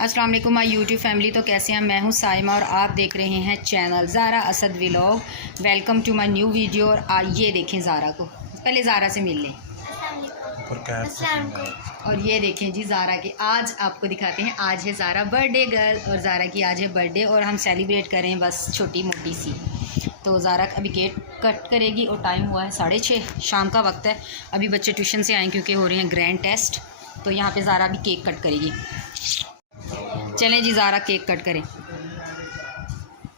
अस्सलाम वालेकुम my YouTube family. तो कैसे हैं? मैं हूं साइमा और आप देख रहे हैं channel Zara Asad vlog. Welcome to my new video. और आइए देखें ज़ारा को, पहले ज़ारा से मिल लें। और ये देखें जी ज़ारा की, आज आपको दिखाते हैं। आज है ज़ारा बर्थडे गर्ल और ज़ारा की आज है बर्थडे और हम सेलिब्रेट कर रहे हैं बस छोटी मोटी सी। तो ज़ारा अभी केक कट करेगी और टाइम हुआ है 6:30, शाम का वक्त है। अभी बच्चे ट्यूशन से आए क्योंकि हो रहे हैं ग्रैंड टेस्ट। तो यहाँ पे ज़ारा अभी केक कट करेगी। चलें जी ज़ारा केक कट करें।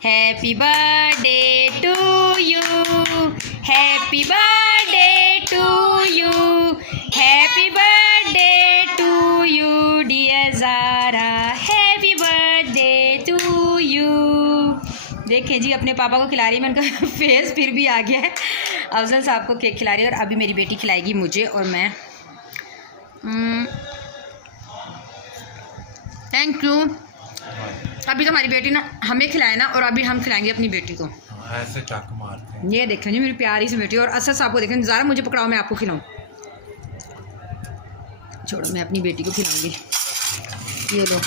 Happy birthday to you, happy birthday to you, happy birthday to you dear Zara, happy birthday to you. देखें जी अपने पापा को खिला रही है, मैं उनका फेस फिर भी आ गया है। अफजल साहब को केक खिला रही है और अभी मेरी बेटी खिलाएगी मुझे और मैं। Thank you. अभी तो हमारी बेटी ना हमें खिलाए ना, और अभी हम खिलाएंगे अपनी बेटी को। ऐसे चाक मारते हैं। ये देखें जी मेरी प्यारी सी बेटी। और असद साहब को देखें, ज़रा मुझे पकड़ाओ मैं आपको खिलाऊं। छोड़ो मैं अपनी बेटी को खिलाऊंगी। ये लो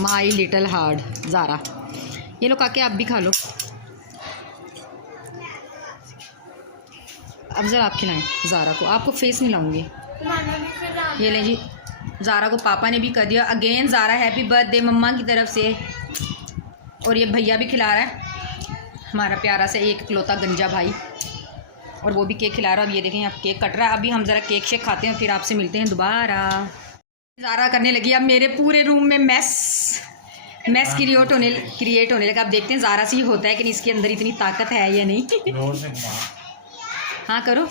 माई लिटिल हार्ड ज़ारा, ये लो काके आप भी खा लो। अब ज़रा आप खिलाएं ज़ारा को, आपको फेस नहीं लाऊंगी। ये ले जी ज़ारा को पापा ने भी कर दिया। अगेन ज़ारा हैप्पी बर्थडे मम्मा की तरफ से। और ये भैया भी खिला रहा है, हमारा प्यारा सा एक इकलौता गंजा भाई, और वो भी केक खिला रहा है। अब ये देखें आप केक कट रहा है। अभी हम ज़रा केक शेक खाते हैं और फिर आपसे मिलते हैं दोबारा। ज़ारा करने लगी अब मेरे पूरे रूम में मैस क्रिएट होने लगा। अब देखते हैं ज़ारा से ही होता है कि नहीं, इसके अंदर इतनी ताकत है या नहीं। हाँ करो।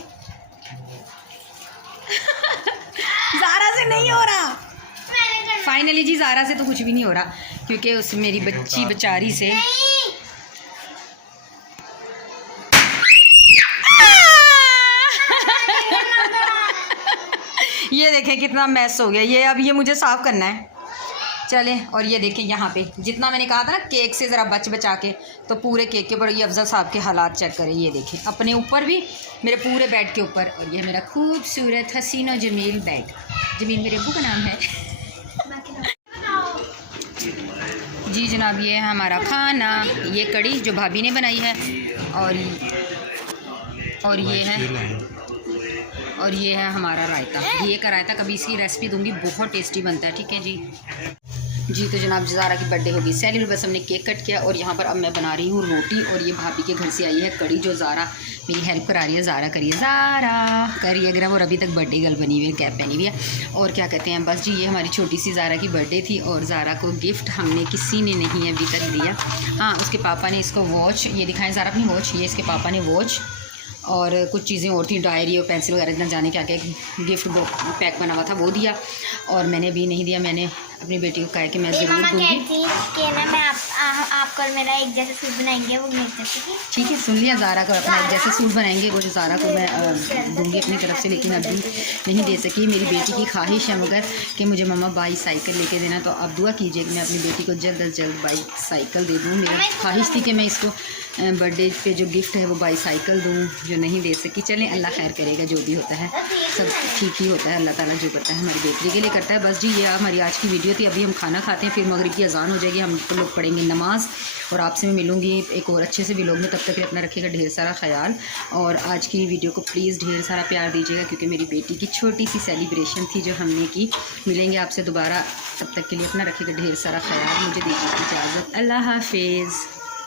ज़ारा से नहीं हो रहा। फाइनली जी ज़ारा से तो कुछ भी नहीं हो रहा क्योंकि उस मेरी बच्ची बेचारी से ये देखें कितना मैस हो गया ये। अब ये मुझे साफ़ करना है। चलें। और ये देखें यहाँ पे जितना मैंने कहा था ना केक से ज़रा बचा के, तो पूरे केक के ऊपर ये अफजल साहब के हालात चेक करें। ये देखें अपने ऊपर भी, मेरे पूरे बेड के ऊपर। और ये मेरा खूबसूरत हसीन और जमील बेड। जमील मेरे अब्बू का नाम है। जी जनाब ये है हमारा खाना। ये कड़ी जो भाभी ने बनाई है और ये है हमारा रायता। ये का रायता कभी इसकी रेसिपी दूंगी, बहुत टेस्टी बनता है। ठीक है जी तो जनाब ज़ारा की बर्थडे होगी सेलिब्रेट। बस हमने केक कट किया और यहाँ पर अब मैं बना रही हूँ रोटी। और ये भाभी के घर से आई है कड़ी जो ज़ारा मेरी हेल्प करा रही है। ज़ारा करिए, ज़ारा करिए अगर। और अभी तक बर्थडे गर्ल बनी हुई है, कैप पहनी हुई है। और क्या कहते हैं बस जी ये हमारी छोटी सी ज़ारा की बर्थडे थी और ज़ारा को गिफ्ट हमने किसी ने नहीं अभी तक दिया। हाँ उसके पापा ने इसको वॉच, ये दिखाएं ज़ारा अपनी वॉच। ये इसके पापा ने वॉच और कुछ चीज़ें और थी, डायरी और पेंसिल वगैरह, न जाने क्या क्या गिफ्ट पैक बना हुआ था वो दिया। और मैंने भी नहीं दिया। मैंने अपनी बेटी को कहा कि मैं ज़रूर दूँगी। आप कल मेरा एक जैसा सूट बनाएंगे वो नहीं सकती। ठीक है सुन लिया। ज़ारा को अपना एक जैसा सूट बनाएंगे वो जो ज़ारा को मैं दूँगी अपनी तरफ से, लेकिन अभी नहीं दे सकी। मेरी बेटी की ख्वाहिश है मगर कि मुझे मम्मा बाईसाइकिल लेके देना। तो आप दुआ कीजिए कि मैं अपनी बेटी को जल्द अज जल्द बाईसाइकिल दे दूँ। मेरी ख्वाहिश थी कि मैं इसको बर्थडे पे जो गिफ्ट है वो बाईसाइकिल दूँ, जो नहीं दे सकी। चलें अल्लाह खैर करेगा, जो भी होता है सब ठीक ही होता है। अल्लाह ताला जो करता है हमारी बेटी के लिए करता है। बस जी ये हमारी आज की वीडियो थी। अभी हम खाना खाते हैं, फिर मगरिब की अजान हो जाएगी, हम लोग पढ़ेंगे नमाज़। और आपसे मैं मिलूँगी एक और अच्छे से व्लॉग में। तब तक अपना रखिएगा ढेर सारा ख्याल। और आज की वीडियो को प्लीज़ ढेर सारा प्यार दीजिएगा क्योंकि मेरी बेटी की छोटी सी सेलिब्रेशन थी जो हमने की। मिलेंगे आपसे दोबारा, तब तक के लिए अपना रखिएगा ढेर सारा ख्याल। मुझे दीजिए इजाज़त। अल्लाह हाफिज़।